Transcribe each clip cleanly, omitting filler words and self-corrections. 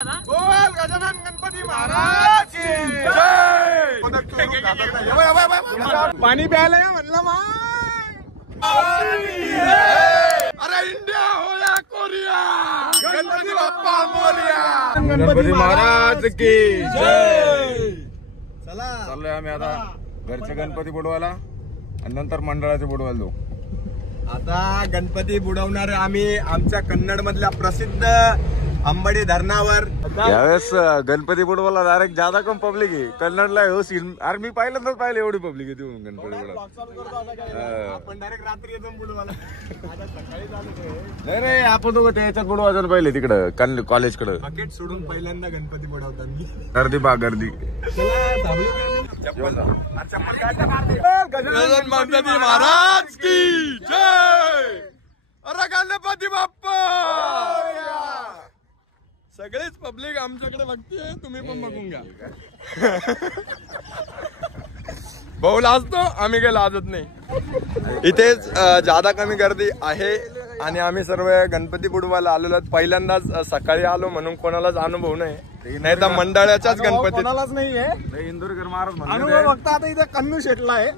बोल गजानन गणपती महाराज की जय। पाणी प्यायला या म्हणलं मग। अरे इंडिया हो या कोरिया, गणपती बाप्पा मोरया, गणपती महाराज की जय। चला चाललोय आम्ही आता घरचे गणपती बुडवायला आणि नंतर मंडळाचे बुडवायला जाऊ। आता गणपती बुडवणार आम्ही आमच्या कन्नड मधल्या प्रसिद्ध अंबडी धरणावर। यावेळेस गणपती बुडवायला डायरेक्ट ज्यादा कम पब्लिक आहे कन्नडला। अरे मी पहिल्यांदाच पाहिलं एवढी पब्लिक आहे तिथून गणपती बुडवायला। आपण डायरेक्ट रात्री येतो बुडवायला। नाही नाही आपण दोघं त्याच्यात बुडवायचं पहिले तिकडं कॉलेज कडे बकेट सोडून पहिल्यांदा गणपती बुडवतात मी। गर्दी बा गर्दी। गजानन गणपती महाराज की जय। अरे गणपती बाप्पा सगळेच पब्लिक आमच्याकडे बघतीये, तुम्ही पण बघून घ्या। भाऊ लाजतो, आम्ही काही लाजत नाही। इथेच जादा कमी गर्दी आहे आणि आम्ही सर्व गणपती बुडवायला आलेलो। पहिल्यांदाच सकाळी आलो म्हणून कोणालाच अनुभव नाही, नाही तर मंडळाच्याच गणपती कोणालाच नाहीये। इंदोरकर महाराज अनुभव फक्त आता इथे कन्नू शेटला आहे।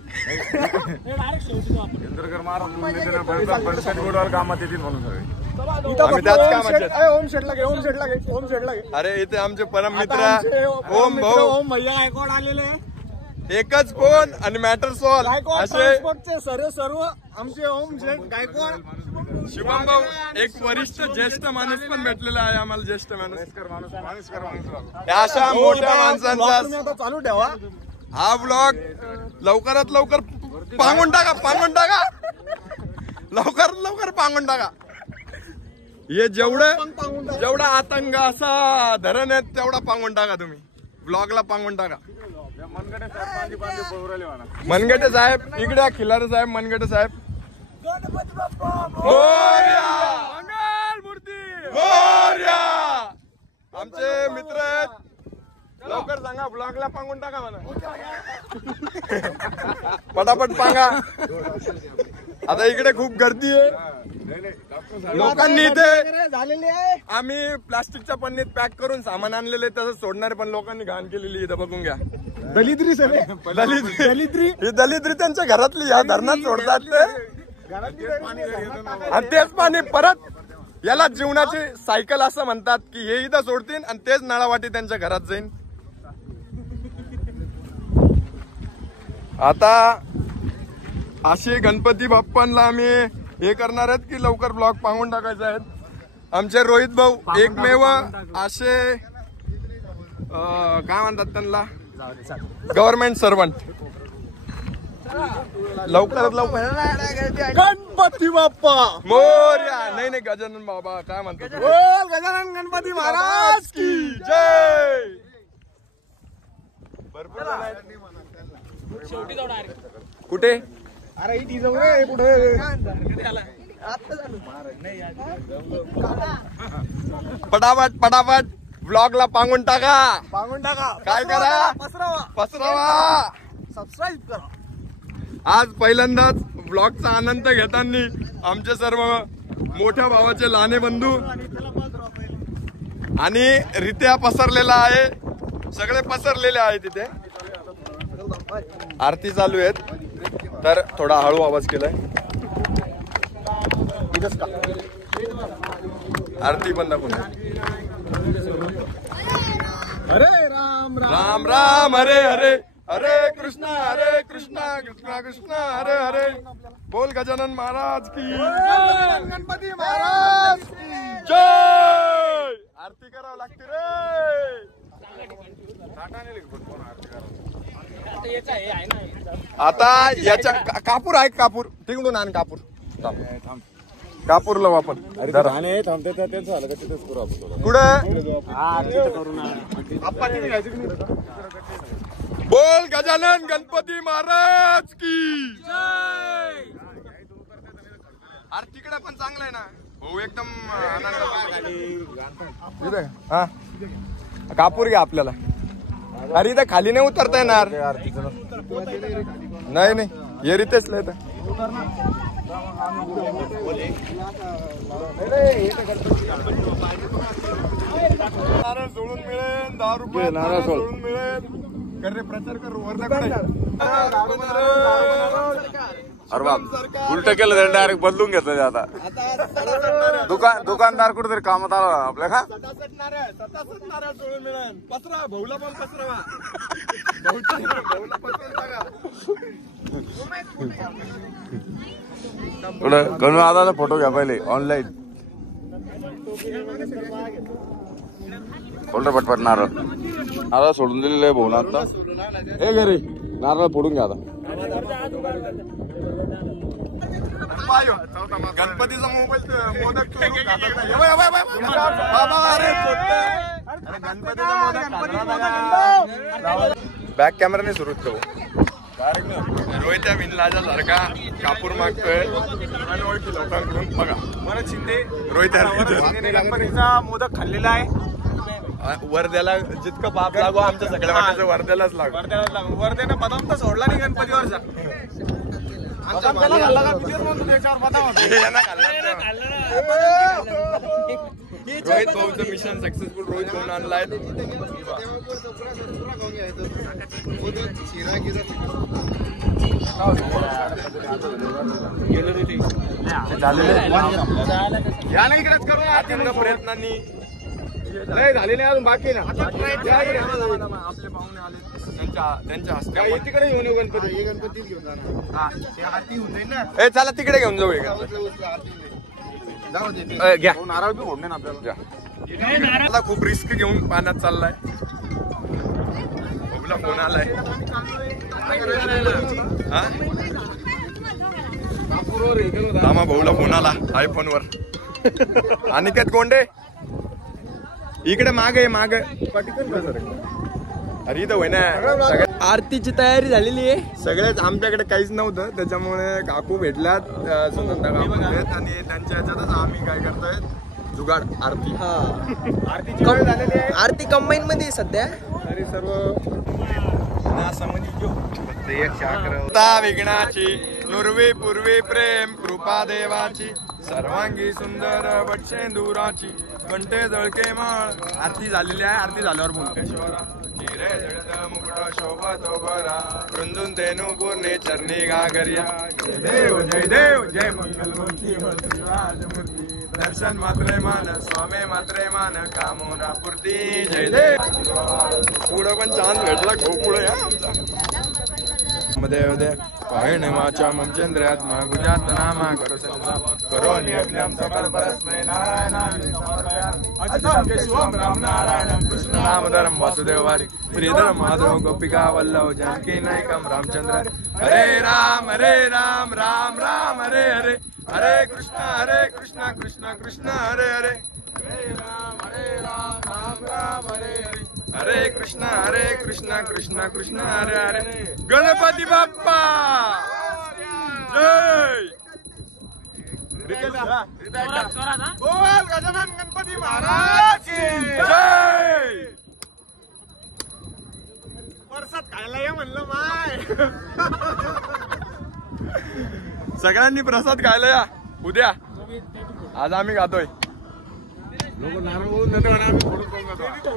इंदोरकर महाराज गणपती बुडवायला कामात येतील म्हणून सगळे ओम शेटला घे, ओम शेटला घे, ओम शेटला घे। अरे इथे आमचे परम मित्र ओम भाऊ ओम भैया गायकवाड आलेले। एकच फोन आणि मॅटर सॉल्व असे सर्व आमचे ओम गायकवाड। शुभम भाऊ एक वरिष्ठ ज्येष्ठ माणूस पण भेटलेला आहे आम्हाला, ज्येष्ठ माणूस। अशा मोठ्या माणसांचा चालू ठेवा हा ब्लॉग। लवकरात लवकर पांगून टाका, पांगून टाका, लवकरात लवकर पांगून टाका। हे जेवढा आतंक असा धरण आहे तेवढा पांगून टाका तुम्ही, ब्लॉगला पांगून टाका। मनगटे साहेब इकडे, खिलारे साहेब, मनगटे साहेब। गणपती बाप्पा मोरया, मंगल मूर्ती मोरया। आमचे मित्र आहेत, लवकर सांगा ब्लॉगला पांगून टाका म्हणा, पटापट पांगा। आता इकडे खूप गर्दी आहे लोकांनी। इथे झालेली आहे, आम्ही प्लास्टिकच्या पन्नीत पॅक करून सामान आणलेले तसं सोडणारे, पण लोकांनी घाण केलेली इथं बघून घ्या। दलिद्री सगळे दलिद्री ही दलिद्री त्यांच्या घरातली या धरणात सोडतात ते, आणि तेच पाणी परत याला जीवनाची सायकल असं म्हणतात की हे इथं सोडतील आणि तेच नळावाटी त्यांच्या घरात जाईन। आता असे गणपती बाप्पांना आम्ही हे करणार आहेत की लवकर ब्लॉग पांगून टाकायचे आहेत। आमचे रोहित भाऊ एकमेव असे काय म्हणतात त्यांना, गव्हर्नमेंट सर्वंट। लवकरात लवकर गणपती बाप्पा मोरया। नाही नाही गजानन बाबा काय म्हणतात, गजानन गणपती महाराज की जय। भरपूर कुठे अरे कुठे पटापट पटापट ब्लॉगला पांगून टाका, पांगून टाका। काय करा, पसरवा, सबस्क्राईब करा। आज पहिल्यांदाच ब्लॉगचा आनंद घेताना आमचे सर्व मोठ्या भावाचे लहाने बंधू आणि रित्या पसरलेला आहे, सगळे पसरलेले आहे। तिथे आरती चालू आहेत तर थोडा हळू आवाज केलाय। आरती बंद करून हरे राम राम राम हरे हरे, हरे कृष्णा कृष्णा कृष्णा हरे हरे। बोल गजानन महाराज की जय, गणपती महाराज की जय। आरती करावं लागते रे। आता याच्या कापूर आहे, कापूर तिकडून आण, कापूर कापूर लावू आपण। बोल गजानन गणपती महाराज की जय। अरे तिकडे पण चांगलं आहे ना भाऊ, एकदम हा कापूर घ्या आपल्याला। अरे इथं खाली नाही उतरता येणार, नाही नाही ये रितेच लय नारळ सोडून मिळेल, 10 रुपये नारळ सोडून मिळेल. कर रे प्रचार कर वर्धाकडे. अरे बाप उलट केलं तर डायरेक्ट बदलून घेतलं ते आता. दुकानदार कुठेतरी कामात आला आपल्या का. 67 नारळ सोडून मिळेल. पसरा भाऊला पण पसरवा. कळून आता फोटो घ्या पहिले ऑनलाईन. फोल्डर पटपट नारळ नारळ सोडून दिलेलं आहे भाऊ आता. हे घरी नारळ फोडून घ्या आता. गणपतीचा मोबाईल मोदक बॅक कॅमेराने सुरू करू. रोहित विनलाजा सारखा कापूर मागतोय अनोळखी लोकांकडून. बघा मनोज शिंदे रोहित गणपतीचा मोदक खाल्लेला आहे. वर्ध्याला जितकं पाप लागू आमच्या सगळ्या वाट्याचं वर्ध्यालाच लागू. वर्ध्याने बदाम तर सोडला नाही गणपतीवरचा. रोहित भाऊचं मिशन सक्सेसफुल. रोहित भाऊन आणलाय. या ना इकडेच करू अत्यंत प्रयत्नांनी नाही झालेले अजून बाकी ना. आपले पाहुणे आले त्यांच्या हस्ते तिकडे घेऊन येऊ गणपती. गणपतीच घेऊन जाणार. चला तिकडे घेऊन जाऊ. घ्या नारळ बी फोडणे ना आपल्याला. खूप रिस्क घेऊन पाण्यात चाललाय. भाऊला फोन आलाय. मामा भाऊला फोन आला आयफोनवर. अनिकेत गोंडे इकडे माग आहे माग. अरे इथं होय ना आरतीची तयारी झालेली आहे. सगळ्याच आमच्याकडे काहीच नव्हतं त्याच्यामुळे काकू भेटल्यात सुनंदा काकू भेटल्यात आणि त्यांच्या ह्याच्यातच आम्ही काय करतोय जुगाड. आरती आरतीची वेळ झालेली आहे. आरती कंबाईन मध्ये सध्या तरी सर्व विघ्नाची नुर्वी पूर्वी प्रेम कृपा देवाची सर्वांगी सुंदर बटशेंदुराची कंठे जळके माळ. आरती झालेली आहे. आरती झाल्यावर बोलते. चिरे जळत मुकुट शोभतो बरा रुंदून तेनु पूर्णे चरणी गागरिया. जय देव जय मंगलमूर्ती राजमूर्ती दर्शन मात्रे मान स्वामी मात्रे मान कामोना पूर्ती. जय देव. पुढं पण चांद भेटला खूप पुढे आमचा. देव देव पायण वाचा ममचंद्रात्मा गुजात नामा करो करो नियम सकल परस्मै नारायण शिवम राम नारायण कृष्ण नामधरम वासुदेवारी श्रीधर माधव गोपिका वल्लभ जानकी नायकम रामचंद्र. हरे राम राम राम हरे हरे हरे कृष्ण कृष्ण कृष्ण हरे हरे. हरे राम राम राम हरे हरे हरे कृष्ण कृष्ण कृष्ण हरे हरे. गणपती बाप्पा जय. बोल गजानन गणपती महाराज की जय. परसात खायला ये म्हणलं माय. सगळ्यांनी प्रसाद खायला या उद्या. आज आम्ही खातोय.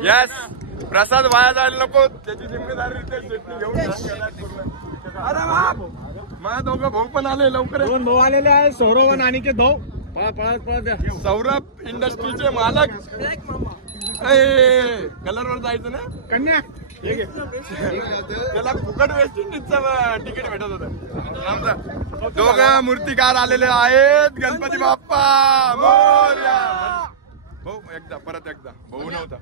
यस प्रसाद वाया जायला नको त्याची जिम्मेदारी घेऊन. अरे बाप माझ्या दोघं भाऊ पण आले लवकर. 2 भाऊ आलेले आहे. सौरभ आणि अनिकेत भाऊ. पळत सौरभ इंडस्ट्रीचे मालक. कलर वर जायचं ना कन्या. त्याला फुकट वेस्ट इंडिजचं तिकीट भेटत होतं. दोघं मूर्तिकार आलेले आहेत. गणपती बाप्पा मोरया. भाऊ एकदा परत एकदा भाऊ नव्हता.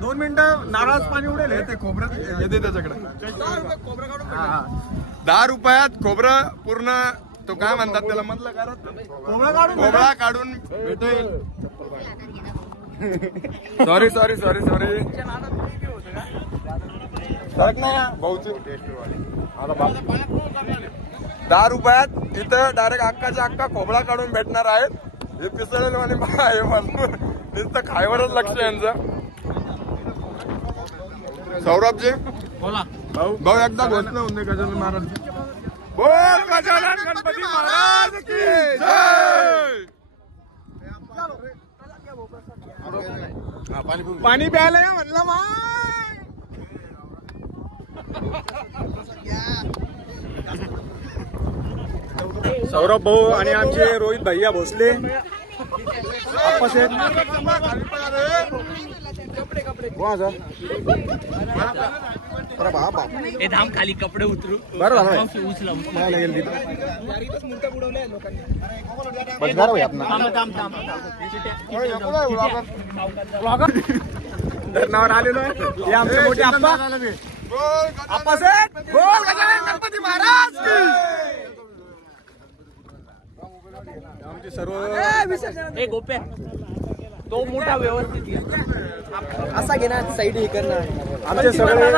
2 मिनिटं नारळाचं पाणी उडेल. ते खोबरं येते त्याच्याकडे. 10 रुपयात खोबरं पूर्ण. तो काय म्हणतात त्याला मधलं करत खोबरा काढून भेटेल. सॉरी सॉरी सॉरी सॉरी भाऊची 10 रुपयात इथं डायरेक्ट अक्काच्या अक्का खोबरा काढून भेटणार आहेत. हे पिसळेल आणि नुसतं खायवरच लक्ष यांचं. सौरभजी भाऊ एकदा घोषणा होऊन दे गजानन महाराज. बोल गजानन गणपती महाराज की जय. पाणी प्यायला या म्हणलं मग. सौरभ भाऊ आणि आमचे रोहित भैया भोसले. खाली कपडे उतरू. बरं झालं धरणावर आलेलो आहे. हे आमचे मोठे आप्पा बोल गणपती महाराज की. आमचे सर्व गोप्या तो मोठा व्यवस्थित असा घे ना साईड हे कर ना. आमचे सगळे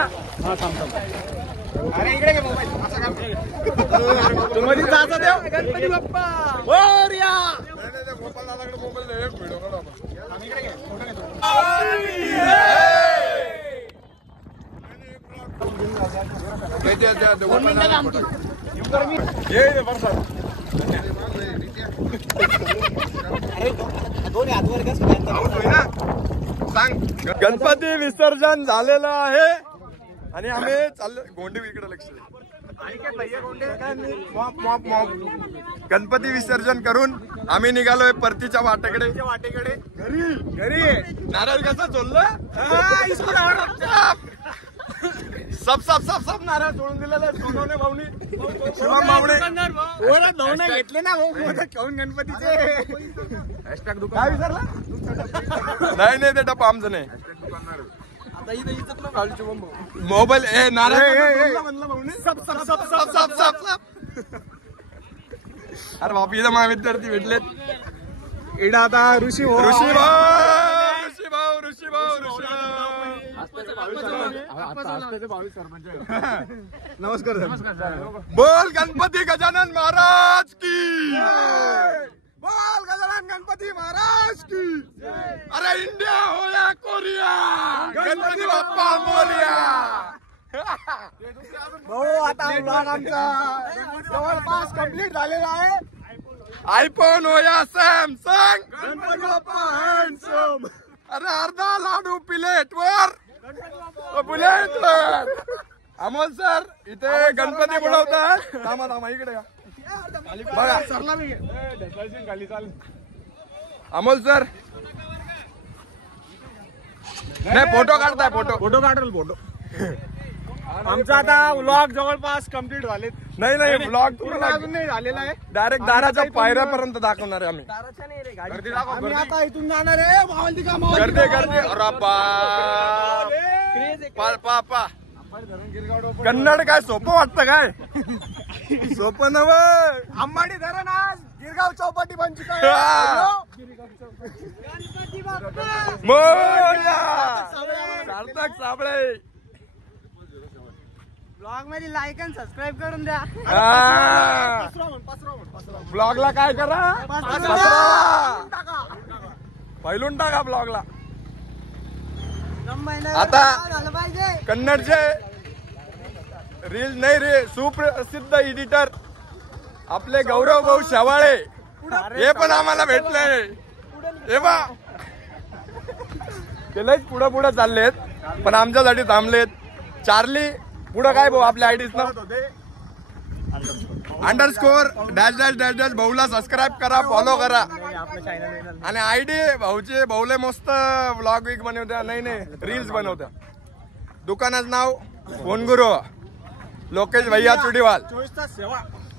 तुम्ही जायचं देव गणपती बाप्पा मोरया. गणपती विसर्जन झालेलं आहे आणि आम्ही चाललो गोंडे इकडे लक्ष. गणपती विसर्जन करून आम्ही निघालोय परतीच्या वाटेकडे. घरी नारळ कसं चोललं सब सब सब सब नारळ सोडून दिलेलं आहे. सोनवणे भाऊनी शिवम भाऊने घेतले ना घेऊन गणपतीचे. काय विसरला नाही नाही ते डब्बा आमचं नाही. मोबाईल नारळ अरे बाप इथं महाविद्यार्थी भेटलेत. इडा आता ऋषी भाऊ नमस्कार. बोल गणपती गजानन महाराज की. बोल गजानन गणपती महाराज की. अरे इंडिया हो या कोरिया गणपती बाप्पा मोरया. भाऊ आता ब्लॉग आमचा जवळपास कम्प्लीट झालेला आहे. आयफोन हो या सॅमसंग गणपती बाप्पा हँडसम. अरे अर्धा लाडू प्लेटवर बुलेटवर. अमोल सर इथे गणपती बुडवतात. थांबा इकडे या बघा. अमोल सर नाही फोटो काढताय. फोटो काढेल फोटो. आमचा आता व्लॉग जवळपास कम्प्लीट झाले. नाही व्लॉग अजून नाही झालेला आहे. डायरेक्ट दाराच्या पायऱ्यापर्यंत दाखवणार आहे आम्ही. आम्ही आता इथून जाणार आहे गर्दी. पा कन्नड काय सोपं वाटतं काय. सोपं नव. अंबाडी धरण आज गिरगाव चौपाटी बंद. सार्थक साबळे ब्लॉग मध्ये लाईक आणि सबस्क्राईब करून द्या. ब्लॉगला काय करा पहिलून टाका ब्लॉगला. आता कन्नडचे रील नाही रे सुप्रसिद्ध एडिटर आपले गौरव भाऊ शेवाळे हे पण आम्हाला भेटले. हे बा ते लयच पुढे चाललेत पण आमच्यासाठी थांबलेत. चार्ली पुढं काय भाऊ आपल्या आयडीच ना __ भाऊला सबस्क्राईब करा फॉलो करा. आणि आयडी भाऊचे भाऊले मस्त व्लॉग विक बनवत्या. नाही रील्स बनवत्या. दुकानाचं नाव फोनगुरु लोकेश भैया चुडीवाल.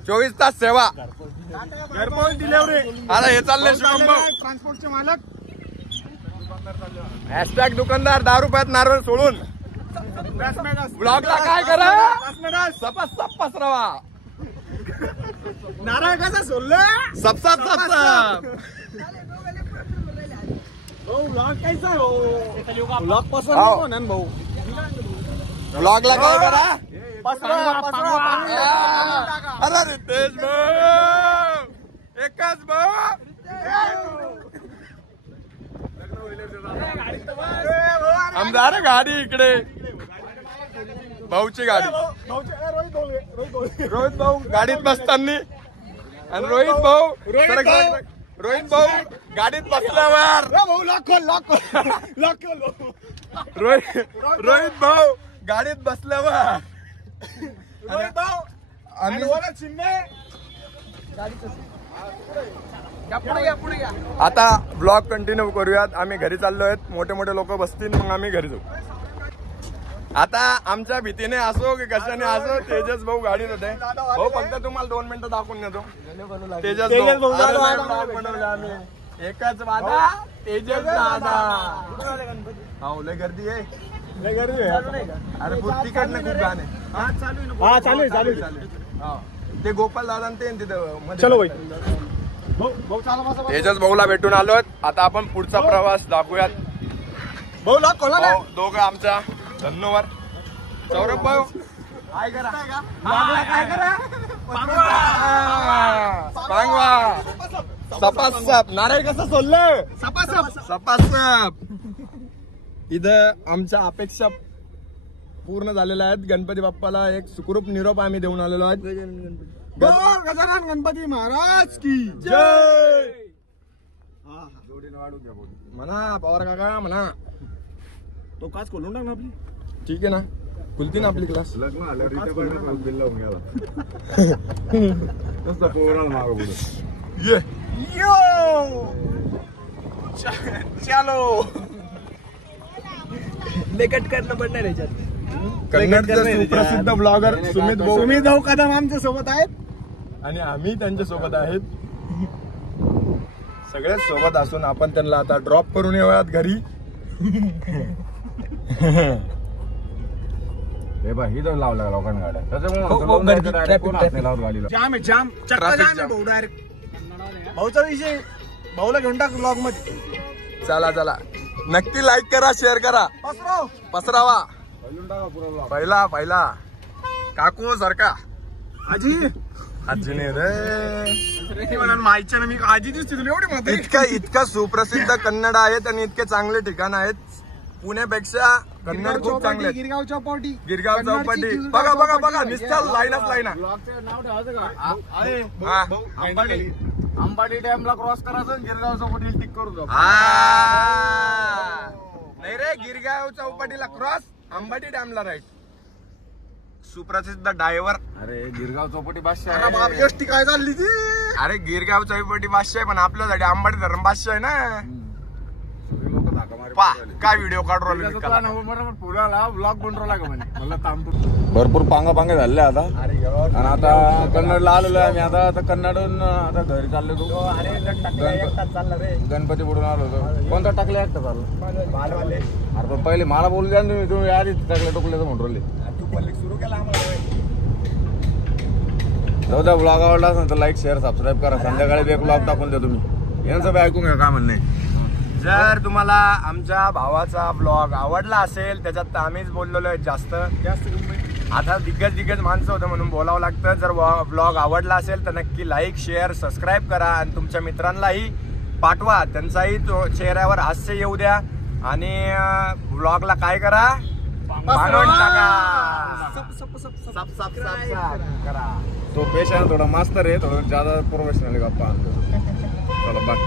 24 तास सेवा घरपोच डिलिव्हरी. आता हे चाललंय शिवम भाऊ ट्रान्सपोर्टचे मालक. हॅशटॅग दुकानदार 10 रुपयात नारळ सोडून ब्लॉगला काय करा सप पसरवा. नारळ कसं सोडलं सप ब्लॉग कैसा हो. ब्लॉग पसरवा भाऊ. ब्लॉगला काय करा अरे रितेश भाऊ एकच भाऊ. आमदार गाडी इकडे भाऊची गाडी. रोहित भाऊ गाडीत बसताना आणि रोहित भाऊ रोहित भाऊ गाडीत बसल्यावर रोहित भाऊ गाडीत बसल्यावर आता ब्लॉग कंटिन्यू करूयात. आम्ही घरी चाललो आहेत. मोठे मोठे लोक बसतील मग आम्ही घरी जाऊ. आता आमच्या भीतीने असो की कशाने असो तेजस भाऊ गाडीत होते. भाऊ फक्त तुम्हाला 2 मिनिटं दाखवून देतो. तेजस भाऊ बनवले आम्ही एकच वादा तेजस दादा. हो लय गर्दी आहे. अरे तिकडनं खूप गाणे चालू ते गोपाल दादा ते तिथं. चलो भाई तेजस भाऊला भेटून आलोत. आता आपण पुढचा प्रवास दाखवूयात. भाऊ दोघं आमच्या धन्यवाद. सौरभ भाऊ काय करा सपासप नारळ कसं सोडलं सपासप. इथं आमच्या अपेक्षा पूर्ण झालेल्या आहेत. गणपती बाप्पाला एक सुखरूप निरोप आम्ही देऊन आलेलो आहेत. गजानन गणपती महाराज की जय. म्हणा पवार काका म्हणा. तो काच खोलून टाक ना आपली. ठीक आहे ना खुलती ना आपली क्लास. लग्न आलं चलो लेकट करणं पडणार याच्यात. कन्नडचे सुप्रसिद्ध ब्लॉगर सुमित भाऊ कदम आमच्या सोबत आहेत आणि आम्ही त्यांच्या सोबत आहेत. सगळ्याच सोबत असून आपण त्यांना आता ड्रॉप करून येऊयात घरी. हे बघ ही तर लावला लोकांना गाड्या त्याच्यामुळे जाम भाऊचा विषय भाऊला घेऊन टाक ब्लॉग मध्ये. चला चला नक्की लाईक करा शेअर करा पसरावा. पहिला काकू सारखा आजी नाही रे माहिती ना. मी आजी दिसते तुला एवढी इतका सुप्रसिद्ध कन्नड आहेत आणि इतके चांगले ठिकाण आहेत. पुण्यापेक्षा कन्नड खूप चांगले. गिरगाव चौपाटी बघा निश्चल लाईनच लाईन. अंबाडी डॅमला क्रॉस करायचं गिरगाव चौपाटीला टिक करू. नाही रे गिरगाव चौपाटीला क्रॉस अंबाडी डॅमला राईट. सुप्रसिद्ध ड्रायव्हर. अरे गिरगाव चौपाटी बादशाह काय चालली ती. अरे गिरगाव चौपाटी बादशाह आहे पण आपल्यासाठी अंबाडी धरण बादशाह आहे ना. काय व्हिडिओ काढून भरपूर पांगा झाले आता. आणि आता कन्नडला आलेलो आहे आम्ही. आता कन्नडून आता घरी चाललो होतो. गणपती बुडून आलो होतो. कोणता टाकले एकटा चाललो. अरे पण पहिले मला बोलू द्या तुम्ही आधी टाकले टोकले तर म्हणून सुरू केला. जाऊ द्या ब्लॉग आवडला असेल तर लाईक शेअर सबस्क्राईब करा. संध्याकाळी एक ब्लॉग टाकून द्या तुम्ही. यांचं बी ऐकून घ्या काय म्हणणे. जर तुम्हाला आमच्या भावाचा ब्लॉग आवडला असेल त्याच्यात तर आम्हीच बोललेलो आहे जास्त. आता दिग्गज माणसं होतं म्हणून बोलावं लागतं. जर ब्लॉग आवडला असेल तर नक्की लाईक शेअर सबस्क्राईब करा आणि तुमच्या मित्रांनाही पाठवा. त्यांचाही तो चेहऱ्यावर हास्य येऊ द्या आणि ब्लॉगला काय करा पाठवून टाका. करा. तो पेशा थोडा मास्तर आहे थोडं ज्यादा प्रोफेशनल गप्पा. चलो बाय.